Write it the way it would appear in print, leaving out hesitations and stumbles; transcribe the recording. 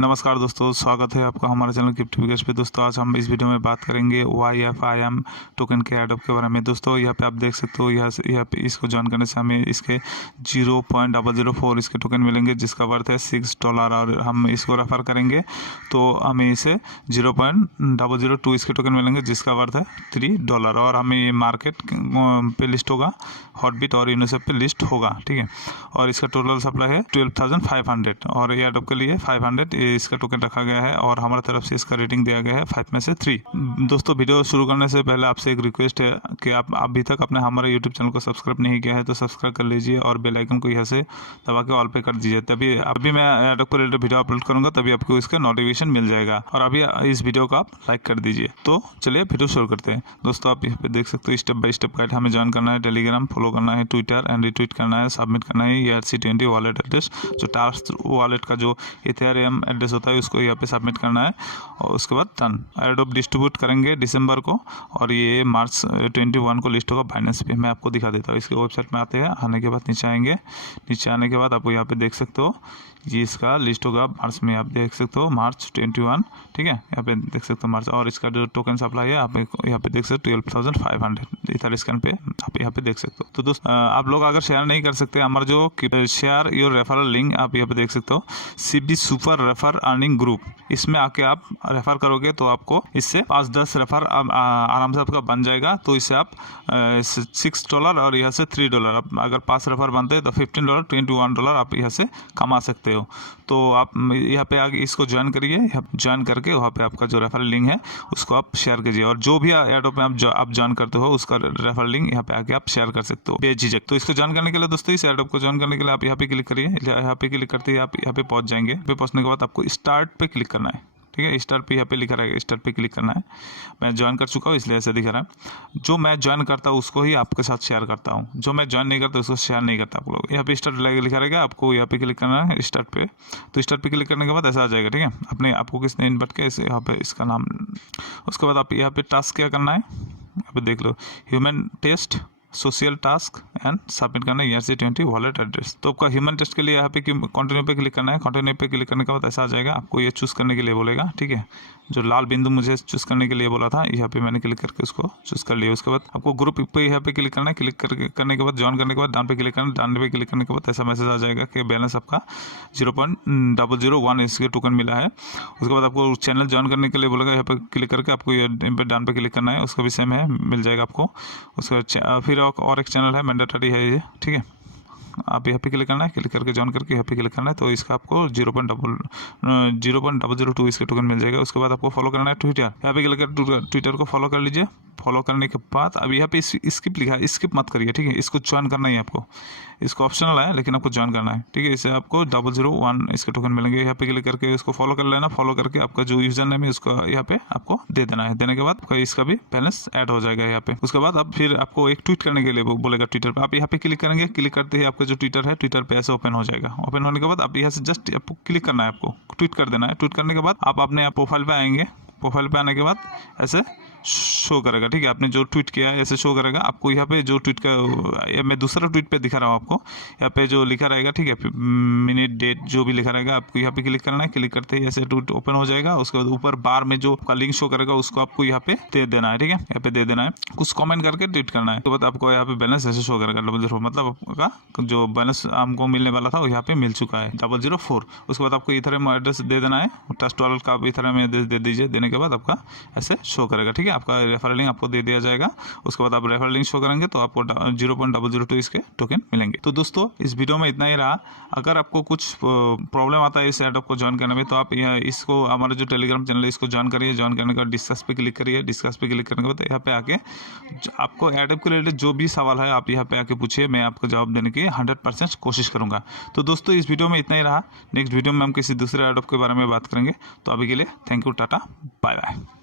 नमस्कार दोस्तों, स्वागत है आपका हमारे चैनल क्रिप्टो विकास पे। दोस्तों आज हम इस वीडियो में बात करेंगे YFIM टोकन के एडॉप के बारे में। दोस्तों यहाँ पे आप देख सकते हो, यहाँ पे इसको ज्वाइन करने से हमें इसके 0.004 इसके टोकन मिलेंगे, जिसका वर्थ है $6। और हम इसको रेफर करेंगे तो हमें इसे 0.002 इसके टोकन मिलेंगे, जिसका वर्थ है $3। और हमें ये मार्केट पे लिस्ट होगा, हॉटबिट और यूनिस्वेप पे लिस्ट होगा, ठीक है। और इसका टोटल सप्लाई है 12,500 और ये एडॉप के लिए 500 इसका टोकन रखा गया है और हमारी तरफ से इसका रेटिंग दिया गया है 5 में से 3। दोस्तों वीडियो शुरू करने से पहले आपसे एक रिक्वेस्ट है कि आप अभी तक अपने हमारे यूट्यूब चैनल को सब्सक्राइब नहीं किया है तो सब्सक्राइब कर लीजिए और बेल आइकन को यहाँ से दबा के ऑल पे कर दीजिए, तभी अभी मैं एडॉप को रिलेटेड वीडियो अपलोड करूंगा तभी आपको इसका नोटिफिकेशन मिल जाएगा। और अभी इस वीडियो को आप लाइक कर दीजिए। तो चलिए वीडियो शुरू करते हैं। दोस्तों आप यहाँ पे देख सकते हो, स्टेप बाय स्टेप गाइड हमें ज्वाइन करना है, टेलीग्राम फॉलो करना है, ट्विटर एंड रिट्वीट करना है, सबमिट करना है ERC20 वॉलेट एड्रेस, जो टास्क वॉलेट का जो इथेरियम एड्रेस होता है उसको यहाँ पे सबमिट करना है और उसके बाद डन। एडॉप डिस्ट्रीब्यूट करेंगे दिसंबर को और ये मार्च 21 को लिस्ट होगा बाइनेंस पे। मैं आपको दिखा देता हूँ। इसके वेबसाइट में आते हैं, आने के बाद नीचे आएंगे, नीचे आने के बाद आपको यहाँ पे देख सकते हो ये इसका लिस्ट होगा मार्च में। आप देख सकते हो मार्च 21, ठीक है, यहाँ पे देख सकते हो मार्च। और इसका जो टोकन सप्लाई है आप यहाँ पे देख सकते हो 12,500 इथेरियम पे आप यहाँ पे देख सकते हो। तो दोस्तों आप लोग अगर शेयर नहीं कर सकते, हमारा जो शेयर योर रेफरल लिंक आप यहाँ पे देख सकते हो, CB super refer earning group, इसमें आके आप रेफर करोगे तो आपको इससे 5-10 रेफर आराम से आपका बन जाएगा। तो इससे आप $6 और यहाँ से $3, अगर 5 रेफर बनते हैं तो $15, $21 आप यहाँ से कमा सकते हो। तो आप यहाँ पे आगे इसको ज्वाइन करिए, ज्वाइन करके वहाँ पे आपका जो रेफरल लिंक है उसको आप शेयर कीजिए और जो भी एडॉप में आप ज्वाइन करते हो उसका रेफरल लिंक यहाँ पे आके आप शेयर कर सकते हो बेझिझक। तो इसको ज्वाइन करने के लिए दोस्तों, इस एडॉप को ज्वाइन करने के लिए आप यहाँ पे क्लिक करिए। यहाँ पे क्लिक करते ही आप यहाँ पे पहुँच जाएंगे। यहाँ पे पहुँचने के बाद आपको स्टार्ट पे क्लिक करना है, ठीक है। स्टार्ट पे यहाँ पे लिखा रहेगा, स्टार्ट पे क्लिक करना है। मैं ज्वाइन कर चुका हूँ इसलिए ऐसे दिखा रहा है। जो मैं ज्वाइन करता हूँ उसको ही आपके साथ शेयर करता हूँ, जो मैं ज्वाइन नहीं करता उसको शेयर नहीं करता आप लोग। यहाँ पे स्टार्ट लिखा रहेगा, आपको यहाँ पे क्लिक करना है स्टार्ट पे। तो स्टार्ट पे क्लिक करने के बाद ऐसा आ जाएगा, ठीक है। अपने आपको किसने इन्वाइट किया इसे यहाँ पे इसका नाम, उसके बाद आप यहाँ पे टास्क क्या करना है, यहाँ पे देख लो, human test social task and submit करना है ERC20 वॉलेट एड्रेस। तो आपका ह्यूमन टेस्ट के लिए यहाँ पे कंटिन्यू पे क्लिक करना है। कंटिन्यू पे क्लिक करने के बाद ऐसा आ जाएगा, आपको ये चूज़ करने के लिए बोलेगा, ठीक है। जो लाल बिंदु मुझे चूज़ करने के लिए बोला था, यहाँ पे मैंने क्लिक करके उसको चूज़ कर लिया। उसके बाद आपको ग्रुप पे यहाँ पे क्लिक करना है। क्लिक करने के बाद ज्वाइन करने के बाद डन पे क्लिक करना है। डन पे क्लिक करने के बाद ऐसा मैसेज आ जाएगा कि बैलेंस आपका 0.001 इसके टोकन मिला है। उसके बाद आपको चैनल ज्वाइन करने के लिए बोलेगा, यहाँ पे क्लिक करके आपको डन पे क्लिक करना है। उसका भी सेम है, मिल जाएगा आपको। उसके बाद फिर और एक चैनल है, मैंडेटरी है ये, ठीक है। आप यहाँ पे क्लिक करना है, क्लिक करके ज्वाइन करके यहाँ पे क्लिक करना है। तो इसका आपको 0.002 इसके टोकन मिल जाएगा। उसके बाद आपको फॉलो करना है ट्विटर। यहाँ पे क्लिक कर ट्विटर को फॉलो कर लीजिए। फॉलो करने के बाद अब यहाँ पे स्किप लिखा है, स्किप मत करिए, ठीक है। इसको ज्वाइन करना ही आपको, इसको ऑप्शनल है लेकिन आपको ज्वाइन करना है, ठीक है। इससे आपको 001 इसके टोकन मिलेंगे। यहाँ पे क्लिक करके इसको फॉलो कर लेना। फॉलो करके आपका जो यूजर नेम है उसको यहाँ पे आपको दे देना है। देने के बाद आपका इसका भी बैलेंस ऐड हो जाएगा यहाँ पे। उसके बाद अब फिर आपको एक ट्वीट करने के लिए बोलेगा ट्विटर पे। आप यहाँ पे क्लिक करेंगे, क्लिक करते ही आपका जो ट्विटर है, ट्विटर पे ऐसे ओपन हो जाएगा। ओपन होने के बाद आप यहाँ से जस्ट आपको क्लिक करना है, आपको ट्वीट कर देना है। ट्वीट करने के बाद आप अपने प्रोफाइल पे आएंगे। प्रोफाइल पे आने के बाद ऐसे शो करेगा, ठीक है। आपने जो ट्वीट किया है ऐसे शो करेगा आपको। यहाँ पे जो ट्वीट का मैं दूसरा ट्वीट पे दिखा रहा हूँ आपको, यहाँ पे जो लिखा रहेगा, ठीक है, मिनट डेट जो भी लिखा रहेगा आपको यहाँ पे क्लिक करना है। क्लिक करते ही ऐसे ट्वीट ओपन हो जाएगा। उसके बाद ऊपर बार में जो आपका लिंक शो करेगा उसको आपको यहाँ पे दे देना है, ठीक है। यहाँ पे दे देना है, कुछ कमेंट करके ट्वीट करना है। उसके बाद आपको यहाँ पे बैलेंस ऐसे शो करेगा 004, मतलब आपका जो बैलेंस हमको मिलने वाला था वो यहाँ पे मिल चुका है 004। उसके बाद आपको इथेरियम एड्रेस दे देना है, ट्रस्ट वॉलेट का इथेरियम एड्रेस दे दीजिए। देने के बाद आपका ऐसे शो करेगा, ठीक है। आपका रेफरल लिंक आपको दे दिया जाएगा। उसके बाद आप रेफरल लिंक शो करेंगे तो आपको 0.002 इसके टोकन मिलेंगे। तो दोस्तों इस वीडियो में इतना ही रहा। अगर आपको कुछ प्रॉब्लम आता है इस एडॉप को ज्वाइन करने में तो आप इसको हमारा जो टेलीग्राम चैनल है इसको ज्वाइन करिए। ज्वाइन करने के बाद डिस्कस पे क्लिक करिए। डिस्कस पे क्लिक करने के बाद यहाँ पे आके आपको एडॉप के रिलेटेड जो भी सवाल है आप यहाँ पे आके पूछिए, मैं आपको जवाब देने की 100% कोशिश करूँगा। तो दोस्तों इस वीडियो में इतना ही रहा। नेक्स्ट वीडियो में हम किसी दूसरे एडॉप के बारे में बात करेंगे। तो अभी के लिए thank you, tata, bye bye.